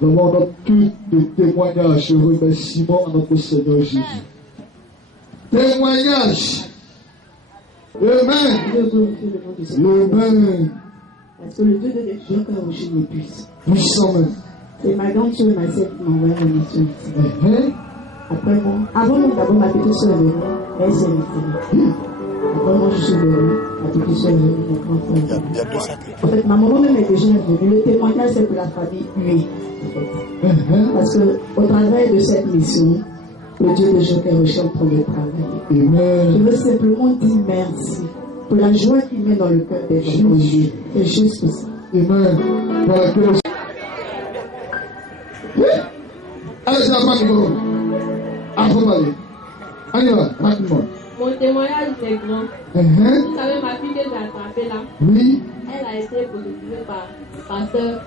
Devant notre culte de témoignage, remerciement à notre Seigneur Jésus. Témoignage. Amen. Amen. Parce que le Dieu de Dieu quand je me puisse. Puissant même. C'est ma grande soeur, ma sœur qui m'a envoyé la mission ici. Après moi, avant moi d'abord ma petite soeur est venue, elle s'est retirée. Après moi je suis venue, ma petite soeur est venue, mon grand frère. En fait, ma maman même est déjà venue. Le témoignage c'est pour la famille huée. Parce que au travers de cette mission, le Dieu de Joker Rochelle prend le travail. Amen. Je veux simplement dire merci pour la joie qu'il met dans le cœur des gens. C'est juste pour ça. Amen. Voilà que allez, c'est la fin du monde. Après-parler. Allez, va, rapidement. Mon témoignage est grand. Vous savez, ma fille que j'ai attrapée là, oui. Elle a été positivée par pasteur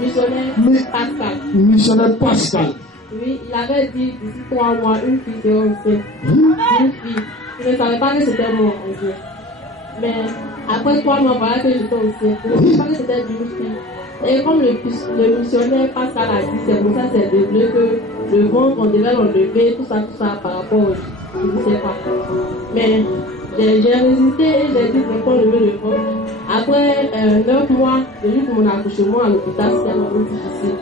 missionnaire Pascal. Missionnaire Pascal. Oui, il avait dit d'ici 3 mois, une fille sera enceinte. Une fille. Je ne savais pas que c'était moi, en fait. Mais après 3 mois, voilà que j'étais enceinte. Je ne savais pas que c'était une fille. Et comme le missionnaire Pascal a dit, c'est pour ça que c'est devenu que le ventre, on devait l'enlever, tout ça par rapport au. Je ne sais pas. Mais j'ai résisté et j'ai dit pourquoi lever le ventre. Après 9 mois, je suis pour mon accouchement à l'hôpital, c'était un peu difficile.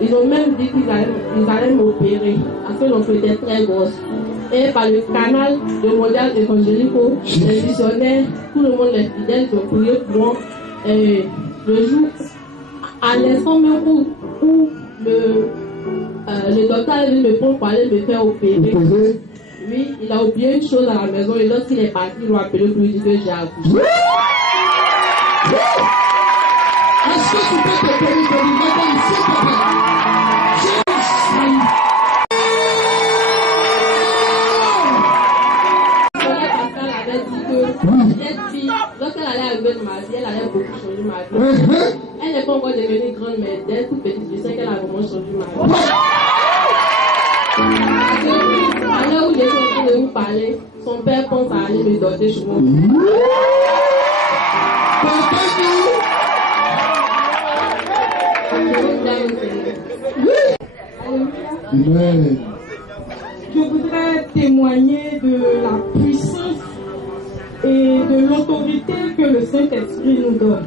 Ils ont même dit qu'ils allaient m'opérer parce que l'oncle était très grosse. Et par le canal de mondial évangélico, les missionnaires, tout le monde, les fidèles, ont prié pour moi. Le jour, à l'instant même où le docteur est venu me prendre pour aller me faire opérer. Oui, il a oublié une chose à la maison et lorsqu'il est parti, il m'a appelé pour lui dire que j'ai accouché. Est-ce que tu peux te donner de l'image ici, papa? Pascal avait dit que cette fille, lorsqu'elle allait arriver de ma vie, elle allait beaucoup changer ma vie. Elle n'est pas encore devenue grande, mais dès toute petite, je sais qu'elle a vraiment changé ma vie. À l'heure où j'ai envie de vous parler, son père pense à aller me donner chez moi. Amen. Je voudrais témoigner de la puissance et de l'autorité que le Saint-Esprit nous donne.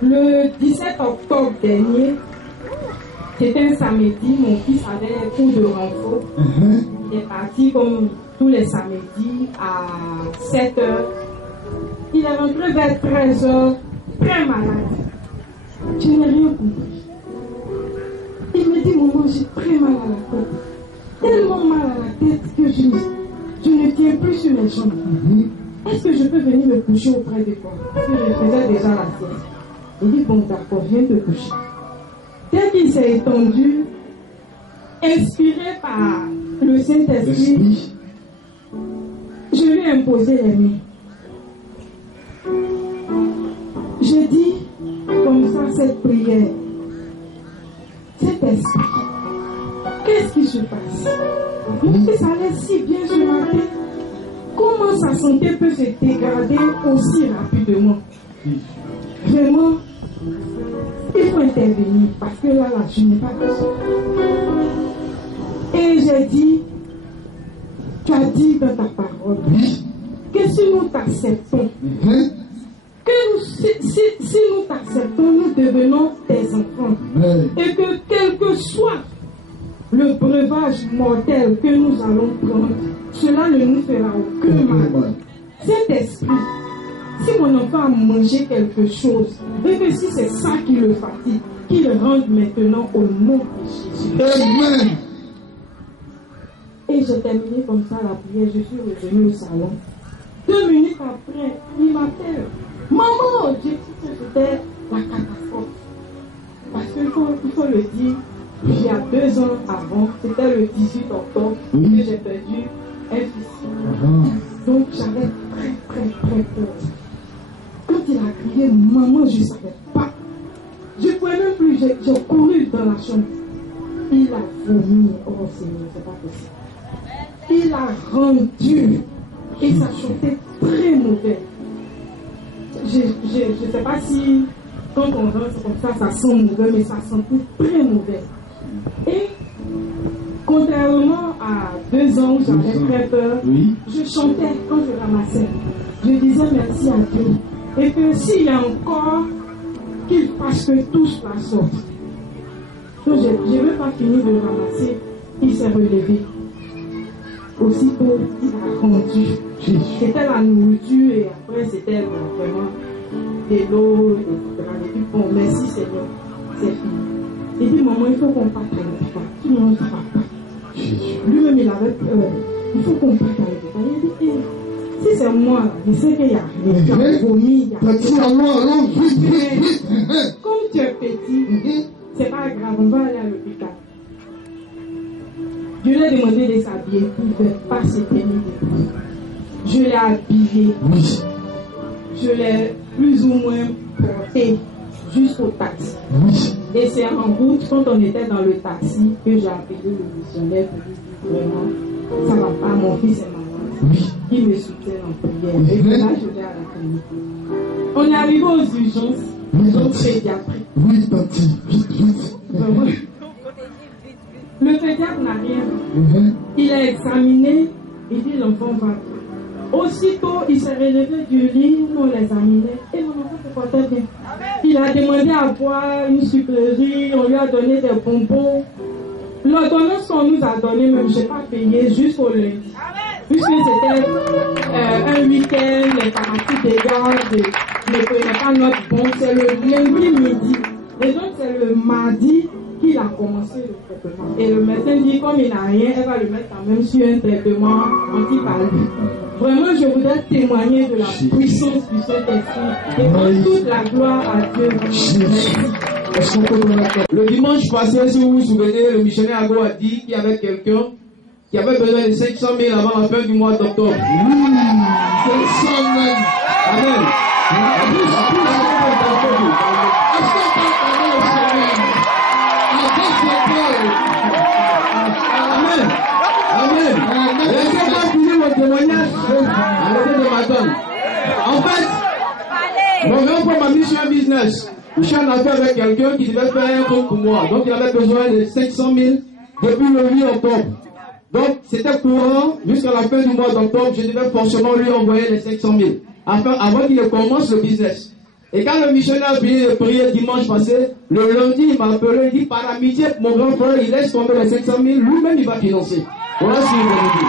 Le 17 octobre dernier, c'était un samedi, mon fils avait un cours de renfort. Il est parti comme tous les samedis à 7 h. Il est rentré vers 13 h, très malade. Je n'ai rien compris. Il me dit, maman, j'ai très mal à la tête. Tellement mal à la tête que je ne tiens plus sur mes jambes. Est-ce que je peux venir me coucher auprès de toi? Parce que je faisais déjà la sieste. Il dit, bon, d'accord, viens te coucher. Dès qu'il s'est étendu, inspiré par le Saint-Esprit, je lui ai imposé les mains. J'ai dit comme ça cette prière. Saint-Esprit, qu'est-ce qui se passe? Mon fils allait si bien ce matin. Comment sa santé peut se dégrader aussi rapidement? Vraiment, il faut intervenir parce que là, je n'ai pas besoin. Et j'ai dit, tu as dit dans ta parole que si nous t'acceptons, que si nous t'acceptons, nous devenons tes enfants. Et que quel que soit le breuvage mortel que nous allons prendre, cela ne nous fera aucun mal. Saint-Esprit, si mon enfant a mangé quelque chose, et que si c'est ça qui le fatigue, qu'il rende maintenant au nom de Jésus. Amen. Et j'ai terminé comme ça la prière, je suis revenue au salon. 2 minutes après, il m'appelle. Maman, j'ai dit que c'était la catastrophe. Parce qu'il faut le dire, il y a 2 ans avant, c'était le 18 octobre, que j'ai perdu un fils. Donc j'avais très peur. Quand il a crié maman, je ne savais pas. Je ne pouvais même plus, j'ai couru dans la chambre. Il a vomi. Oh Seigneur, c'est pas possible. Il a rendu. Et ça chantait très mauvais. Je ne sais pas si quand on rentre comme ça sent mauvais, mais ça sentait très mauvais. Et contrairement à 2 ans où j'avais très peur, je chantais quand je ramassais. Je disais merci à Dieu. Et que s'il y a encore qu'il fasse que tout cela sorte. Donc je n'ai pas fini de le ramasser. Il s'est relevé. Aussitôt, il a rendu. C'était la nourriture et après c'était vraiment de l'eau, etc. Et puis bon, merci Seigneur, c'est fini. Il dit, maman, il faut qu'on parte à l'hôpital. Tout le monde ne va pas. Lui-même, il avait peur. Il faut qu'on parte à l'hôpital. Il dit, si c'est moi, je sais qu'il y a rien. Vomi, il y a comme tu es petit, c'est pas grave, on va aller à l'hôpital. Je lui ai demandé de s'habiller pour ne faire pas se tenir debout. Je l'ai habillé. Je l'ai plus ou moins porté jusqu'au taxi. Et c'est en route, quand on était dans le taxi, que j'ai appelé le missionnaire pour lui dire vraiment, ça va pas, mon fils est malade. Il me soutient en prière. Et là, je vais à la clinique. On est arrivé aux urgences pédiatriques. Vraiment. Le pédiatre n'a rien vu. Il a examiné, il dit l'enfant va bien. Aussitôt, il s'est relevé du lit, on l'examinait et mon enfant se portait bien. Il a demandé à boire une sucrerie, on lui a donné des bonbons. L'ordonnance qu'on nous a donnée, même je n'ai pas payé jusqu'au lundi. Puisque c'était un week-end, les pharmacies dégagent, ne prenaient pas notre bon, c'est le lundi midi. Et donc c'est le mardi qu'il a commencé le traitement. Et le médecin dit, comme il n'a rien, elle va le mettre quand même sur un traitement anti-palu. Vraiment, je voudrais témoigner de la puissance du Saint-Esprit et rendre toute la gloire à Dieu. Merci. Le dimanche passé, si vous vous souvenez, le missionnaire Ago a dit qu'il y avait quelqu'un qui avait besoin de 500 000 avant la fin du mois d'octobre. 500 000. Amen. Amen. Laissez-moi finir mon témoignage. Arrêtez de m'attendre. En fait, mon grand-père m'a mis sur un business. Je suis en affaire avec quelqu'un qui devait faire un truc pour moi. Donc il avait besoin de 500 000 depuis le 8 octobre. Donc c'était courant jusqu'à la fin du mois d'octobre. Je devais forcément lui envoyer les 500 000 avant qu'il commence le business. Et quand le missionnaire a fini de prier dimanche passé, le lundi il m'a appelé, il dit par amitié, mon grand frère, il laisse tomber les 500 000, lui-même il va financer. Voilà ce qu'il veut dire.